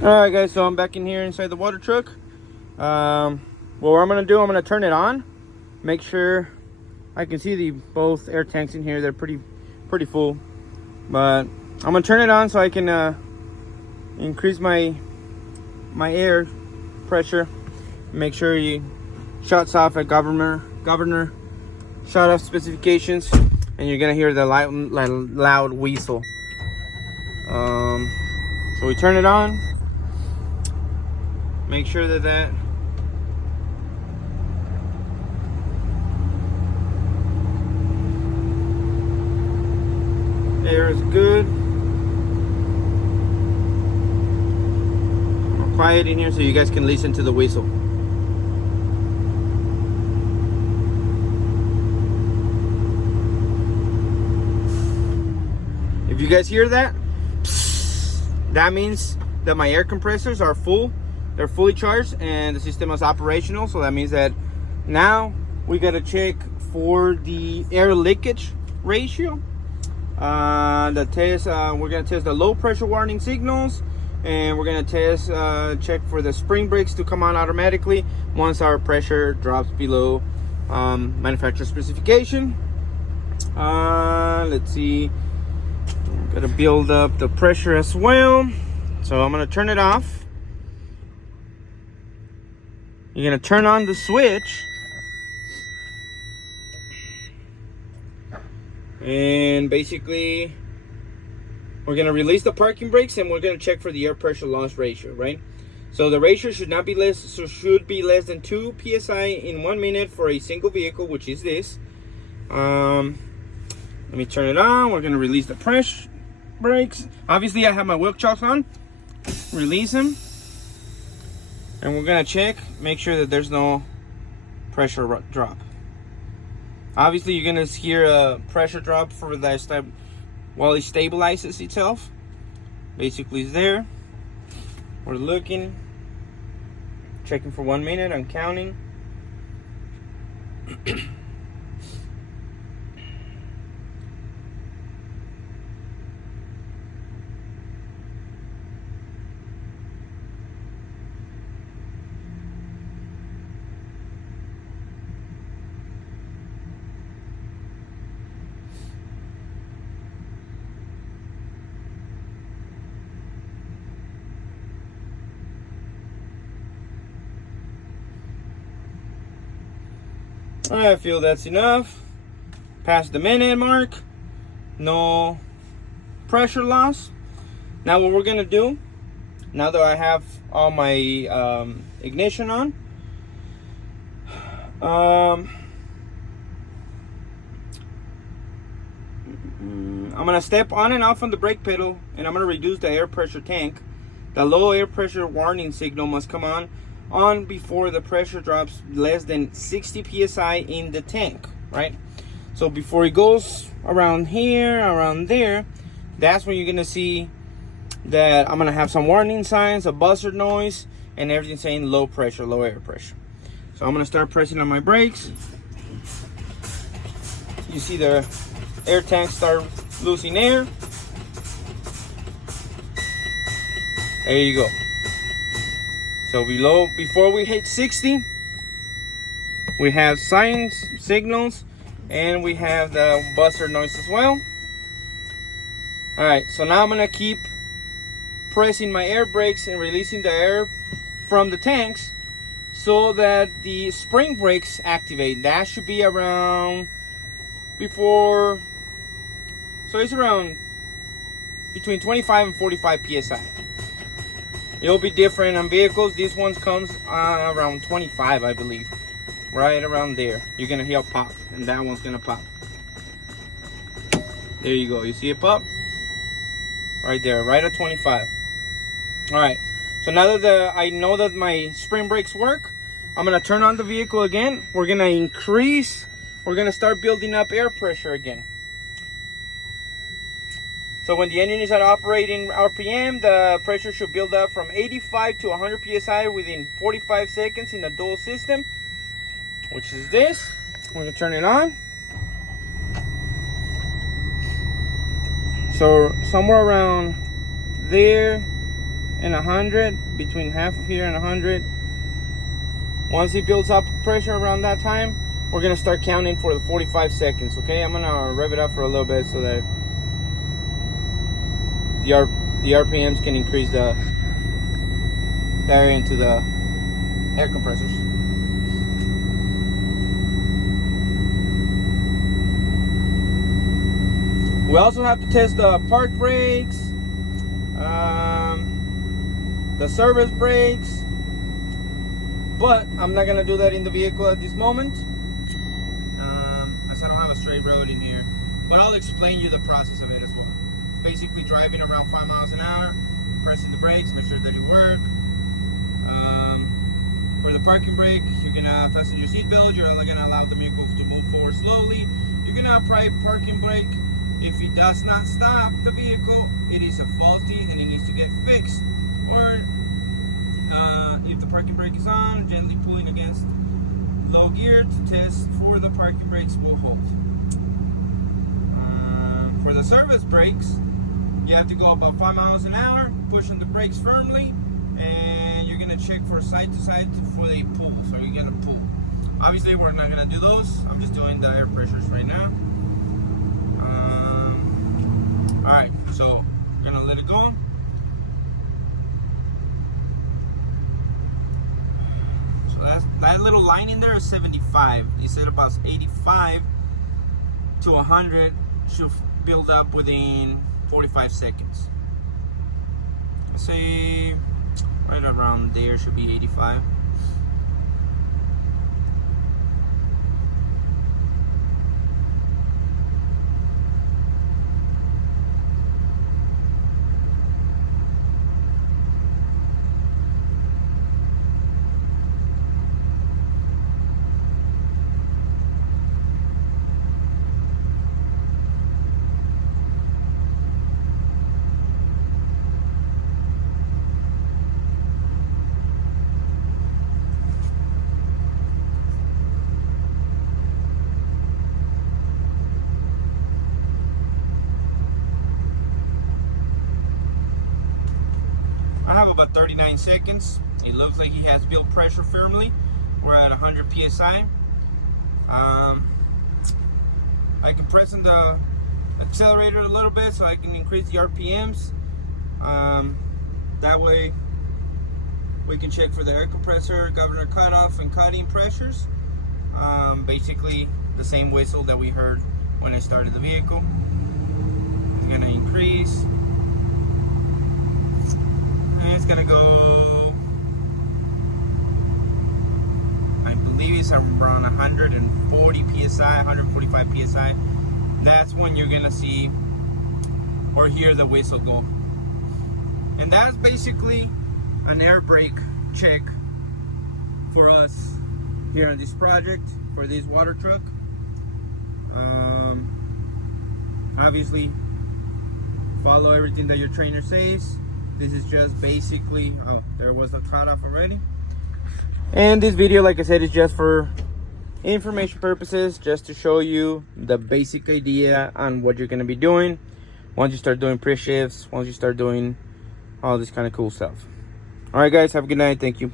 Alright guys, so I'm back in here inside the water truck. What I'm gonna do, I'm gonna turn it on, make sure I can see the both air tanks in here. They're pretty full, but I'm gonna turn it on so I can increase my air pressure. Make sure you shuts off at governor shut off specifications, and you're gonna hear the loud whistle. So we turn it on. Make sure that air is good. We're quiet in here so you guys can listen to the whistle. If you guys hear that, that means that my air compressors are full. They're fully charged and the system is operational. So that means that now we gotta check for the air leakage ratio. We're gonna test the low pressure warning signals, and we're gonna test check for the spring brakes to come on automatically once our pressure drops below manufacturer specification. Let's see, gotta build up the pressure as well. So I'm gonna turn it off. You're gonna turn on the switch, and basically we're gonna release the parking brakes, and we're gonna check for the air pressure loss ratio, right? So the ratio should be less than 2 psi in 1 minute for a single vehicle, which is this. Let me turn it on. We're gonna release the pressure brakes. Obviously I have my wheel chocks on. Release them. And we're gonna check, make sure that there's no pressure drop. Obviously, you're gonna hear a pressure drop for that while it stabilizes itself. Basically, it's there. We're looking, checking for 1 minute. I'm counting. I feel that's enough. Past the minute mark, no pressure loss. Now what we're gonna do, now that I have all my ignition on, I'm gonna step on and off on the brake pedal, and I'm gonna reduce the air pressure tank. The low air pressure warning signal must come on before the pressure drops less than 60 psi in the tank, right? So before it goes around here, around there, that's when you're gonna see that I'm gonna have some warning signs, a buzzer noise, and everything saying low pressure, low air pressure. So I'm gonna start pressing on my brakes. You see the air tank start losing air. There you go. So before we hit 60, we have signals, and we have the buzzer noise as well. All right, so now I'm gonna keep pressing my air brakes and releasing the air from the tanks so that the spring brakes activate. That should be around so it's around between 25 and 45 psi. It'll be different on vehicles. This one comes around 25, I believe. Right around there. You're gonna hear a pop, and that one's gonna pop. There you go. You see it pop? Right there, right at 25. All right. So now that I know that my spring brakes work, I'm gonna turn on the vehicle again. We're gonna start building up air pressure again. So when the engine is at operating RPM, the pressure should build up from 85 to 100 psi within 45 seconds in the dual system, which is this. We're gonna turn it on. So somewhere around there, and 100, between half of here and 100. Once he builds up pressure around that time, we're gonna start counting for the 45 seconds, okay? I'm gonna rev it up for a little bit so that the RPMs can increase the area into the air compressors. We also have to test the park brakes, the service brakes, but I'm not gonna do that in the vehicle at this moment, as I don't have a straight road in here. But I'll explain you the process of it as well. Basically driving around 5 miles an hour, pressing the brakes, make sure that they work. For the parking brake, you're gonna fasten your seatbelt. You're gonna allow the vehicle to move forward slowly. You're gonna apply parking brake. If it does not stop the vehicle, it is a faulty and it needs to get fixed. Or if the parking brake is on, gently pulling against low gear to test for the parking brakes will hold. For the service brakes, you have to go about 5 miles an hour, pushing the brakes firmly, and you're gonna check for side to side for they pull. So you're gonna pull. Obviously, we're not gonna do those. I'm just doing the air pressures right now. All right, so we're gonna let it go. So that little line in there is 75. You said about 85 to 100 should build up within 45 seconds. Let's say right around there should be 85. I have about 39 seconds. It looks like he has built pressure firmly. We're at 100 psi. I can press on the accelerator a little bit so I can increase the RPMs. That way we can check for the air compressor, governor cutoff, and cutting pressures. Basically the same whistle that we heard when I started the vehicle. It's gonna increase. And it's gonna go, I believe it's around 140 psi, 145 psi. That's when you're gonna see or hear the whistle go. And that's basically an air brake check for us here on this project for this water truck. Obviously, follow everything that your trainer says. This is just basically, oh, there was the cutoff already. And this video, like I said, is just for information purposes, just to show you the basic idea on what you're going to be doing once you start doing pre-shifts, once you start doing all this kind of cool stuff. All right, guys, have a good night. Thank you.